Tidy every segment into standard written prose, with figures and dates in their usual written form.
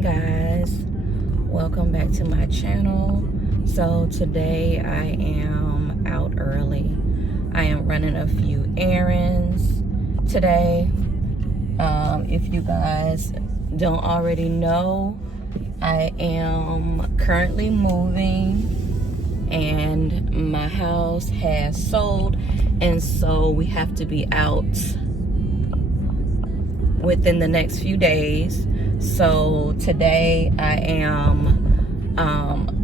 morning, guys. Welcome back to my channel. So today I am out early. I am running a few errands today. If you guys don't already know, I am currently moving and my house has sold, and so we have to be out within the next few days. So today I am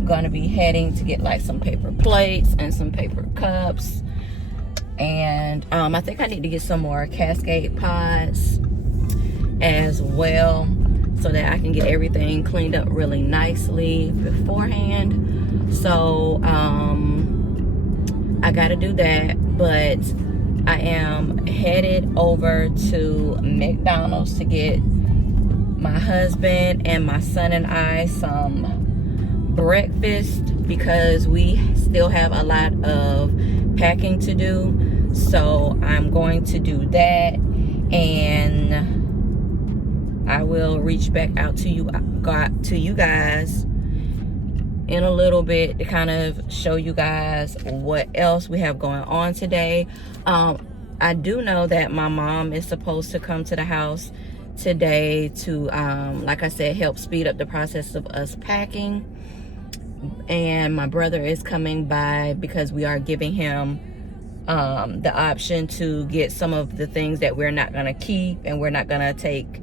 gonna be heading to get like some paper plates and some paper cups, and I think I need to get some more Cascade pods as well so that I can get everything cleaned up really nicely beforehand. So I gotta do that, but I am headed over to McDonald's to get my husband and my son and I some breakfast because we still have a lot of packing to do. So I'm going to do that, and I will reach back out to you guys in a little bit to kind of show you guys what else we have going on today. I do know that my mom is supposed to come to the house today to like I said, help speed up the process of us packing, and my brother is coming by because we are giving him the option to get some of the things that we're not gonna keep and we're not gonna take,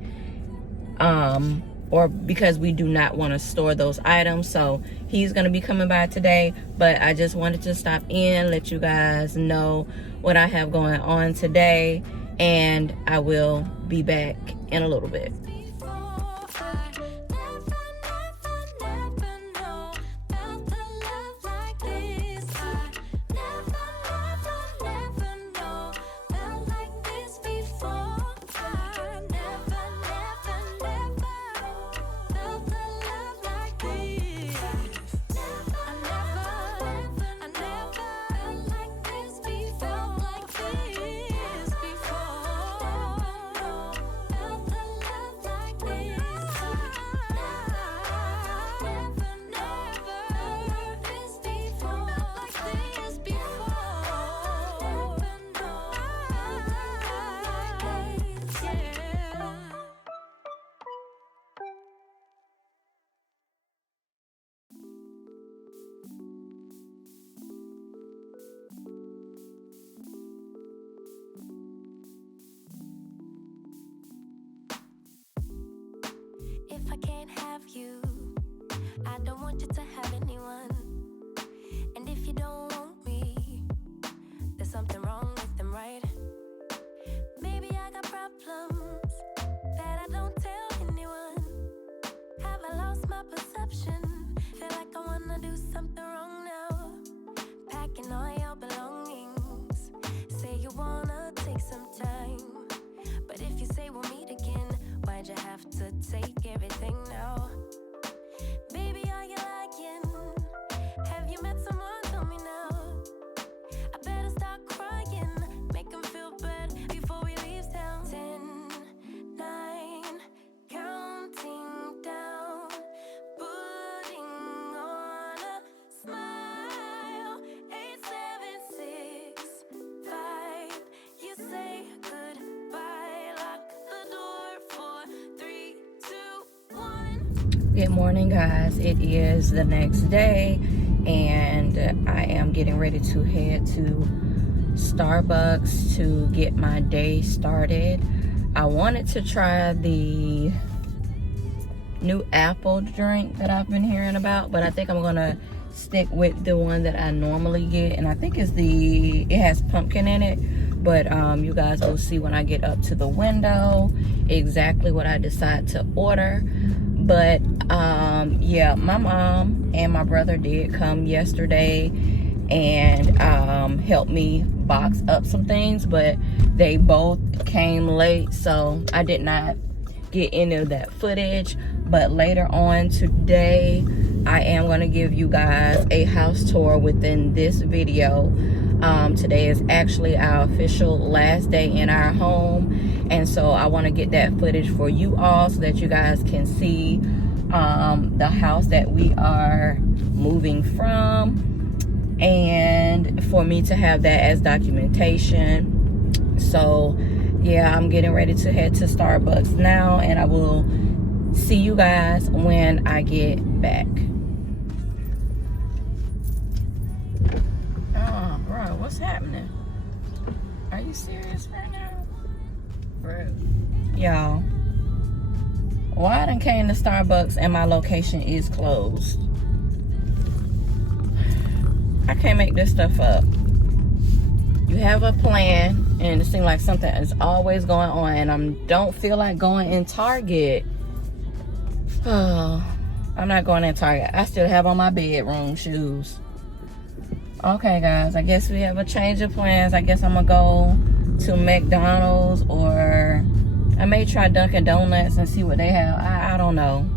or because we do not want to store those items. So he's going to be coming by today, but I just wanted to stop in, let you guys know what I have going on today, and I will be back in a little bit. If I can't have you, I don't want you to have anyone. And if you don't want me, there's something wrong with them, right? Maybe I got problems that I don't tell anyone. Have I lost my perception? Feel like I wanna do something wrong now. Packing all your belongings. Say you wanna take some time, but if you say we'll meet again, why'd you have to take everything now? Baby, are you lying? Have you met someone? Tell me now. I better start crying, make them feel bad before we leave town. 10, 9, counting down, putting on a smile. 8, 7, 6, 5. You say goodbye, lock the door for 3, 2, 1. Good morning, guys. It is the next day, and I am getting ready to head to Starbucks to get my day started. I wanted to try the new apple drink that I've been hearing about, but I think I'm gonna stick with the one that I normally get, and I think it has pumpkin in it. But you guys will see when I get up to the window exactly what I decide to order. But yeah, my mom and my brother did come yesterday and help me box up some things, but they both came late, so I did not get any of that footage. But later on today, I am going to give you guys a house tour within this video. Today is actually our official last day in our home, and so I want to get that footage for you all so that you guys can see the house that we are moving from, and for me to have that as documentation. So yeah, I'm getting ready to head to Starbucks now, and I will see you guys when I get back. Oh, bro, what's happening? Are you serious right now? Bro. Y'all, why I done came to Starbucks and my location is closed? I can't make this stuff up. You have a plan, and it seems like something is always going on, and I don't feel like going in Target. Oh, I'm not going in Target. I still have on my bedroom shoes. Okay, guys, I guess we have a change of plans. I guess I'm gonna go to McDonald's, or I may try Dunkin' Donuts and see what they have. I don't know.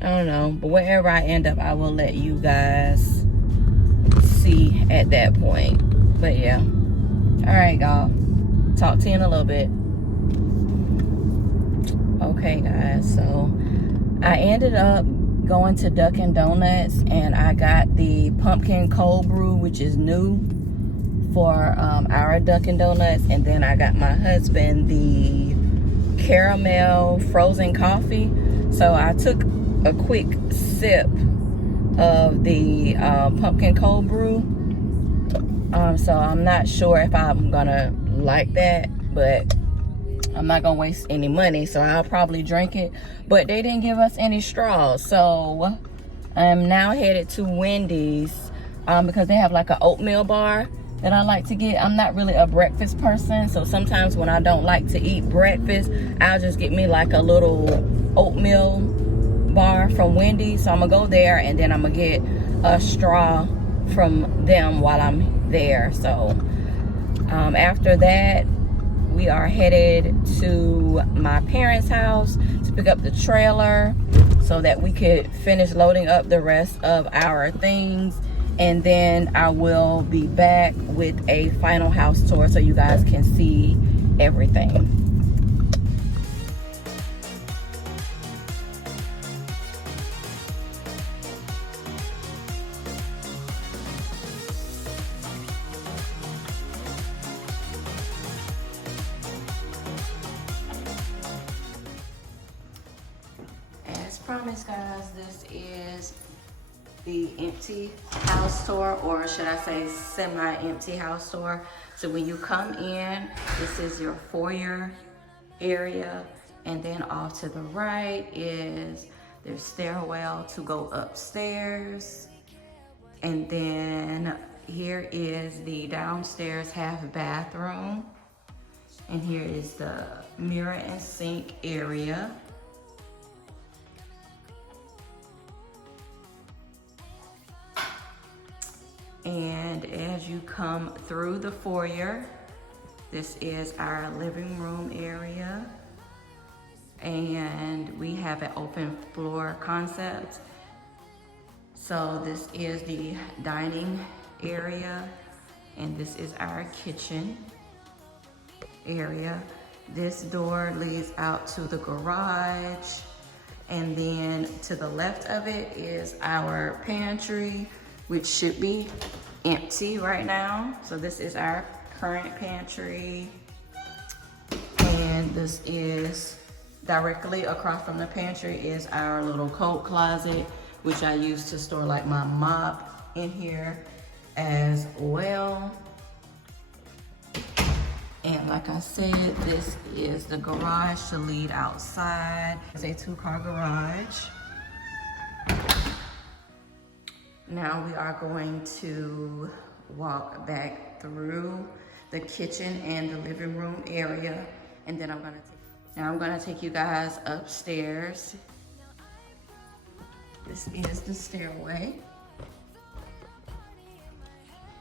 I don't know. But wherever I end up, I will let you guys see at that point. But yeah. Alright, y'all. Talk to you in a little bit. Okay, guys. So I ended up going to Dunkin' Donuts, and I got the pumpkin cold brew, which is new for our Dunkin' Donuts. And then I got my husband the caramel frozen coffee. So I took a quick sip of the pumpkin cold brew. So I'm not sure if I'm gonna like that, but I'm not gonna waste any money, so I'll probably drink it. But they didn't give us any straws, so I'm now headed to Wendy's because they have like an oatmeal bar that I like to get. I'm not really a breakfast person, so sometimes when I don't like to eat breakfast, I'll just get me like a little oatmeal bar from Wendy's. So I'm gonna go there, and then I'm gonna get a straw from them while I'm there. So after that, we are headed to my parents' house to pick up the trailer so that we could finish loading up the rest of our things, and then I will be back with a final house tour so you guys can see everything. As promised, guys, this is the empty house tour, or should I say semi-empty house tour. So when you come in, this is your foyer area, and then off to the right is their stairwell to go upstairs, and then here is the downstairs half bathroom, and here is the mirror and sink area. And as you come through the foyer, this is our living room area. And we have an open floor concept. So this is the dining area, and this is our kitchen area. This door leads out to the garage, and then to the left of it is our pantry, which should be empty right now. So this is our current pantry. And this is directly across from the pantry is our little coat closet, which I use to store like my mop in here as well. And like I said, this is the garage to lead outside. It's a 2-car garage. Now we are going to walk back through the kitchen and the living room area, and then I'm gonna take you guys upstairs. This is the stairway,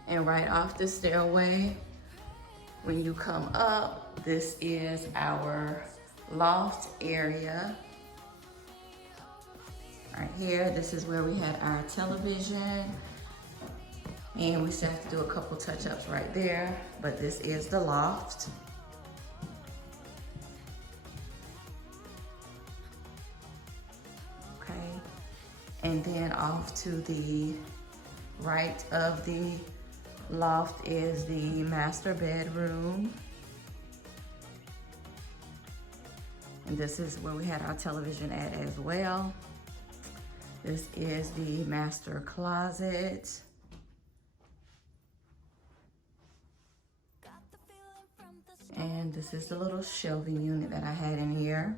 and right off the stairway, when you come up, this is our loft area. Right here, this is where we had our television, and we still have to do a couple touch-ups right there, but this is the loft. Okay, And then off to the right of the loft is the master bedroom. And this is where we had our television at as well. This is the master closet. And this is the little shelving unit that I had in here.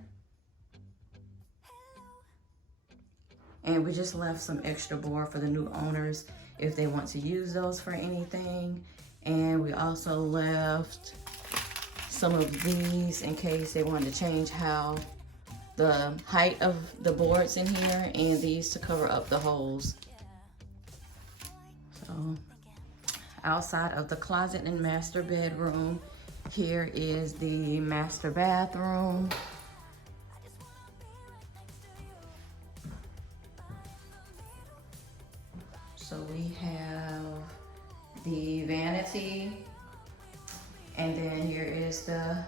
And we just left some extra board for the new owners if they want to use those for anything. And we also left some of these in case they wanted to change how the height of the boards in here, and these to cover up the holes. So outside of the closet and master bedroom, here is the master bathroom. So we have the vanity, and then here is the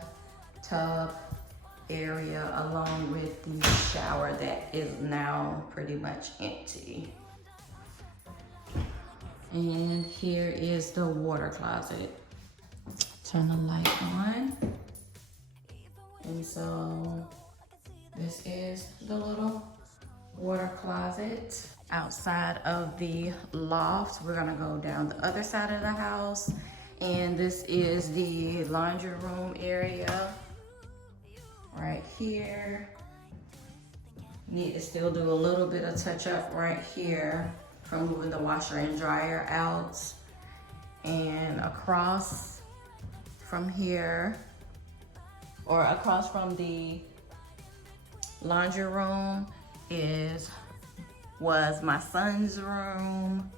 tub area along with the shower that is now pretty much empty. And here is the water closet. Turn the light on. And so this is the little water closet. Outside of the loft, we're gonna go down the other side of the house, and this is the laundry room area right here. Need to still do a little bit of touch up right here from moving the washer and dryer out. And across from here, or across from the laundry room was my son's room.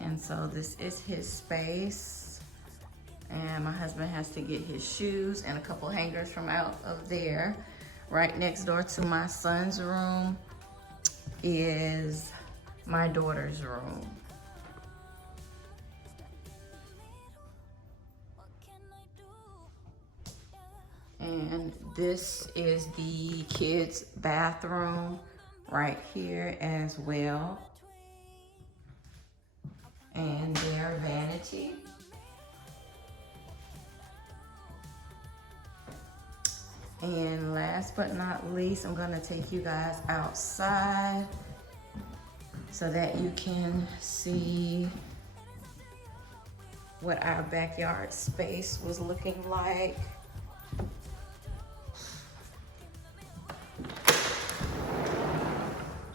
And so this is his space. And my husband has to get his shoes and a couple hangers from out of there. Right next door to my son's room is my daughter's room. And this is the kids' bathroom right here as well. And their vanity. And last but not least, I'm gonna take you guys outside so that you can see what our backyard space was looking like.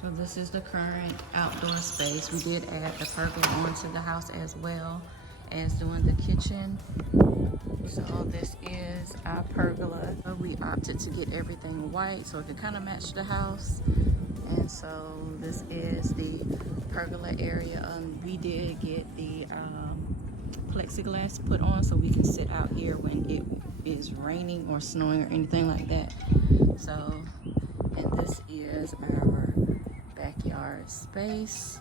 So this is the current outdoor space. We did add the pergola onto the house as well as doing the kitchen. So this is our pergola. We opted to get everything white so it could kind of match the house. And so this is the pergola area. We did get the plexiglass put on so we can sit out here when it is raining or snowing or anything like that. So, and this is our backyard space.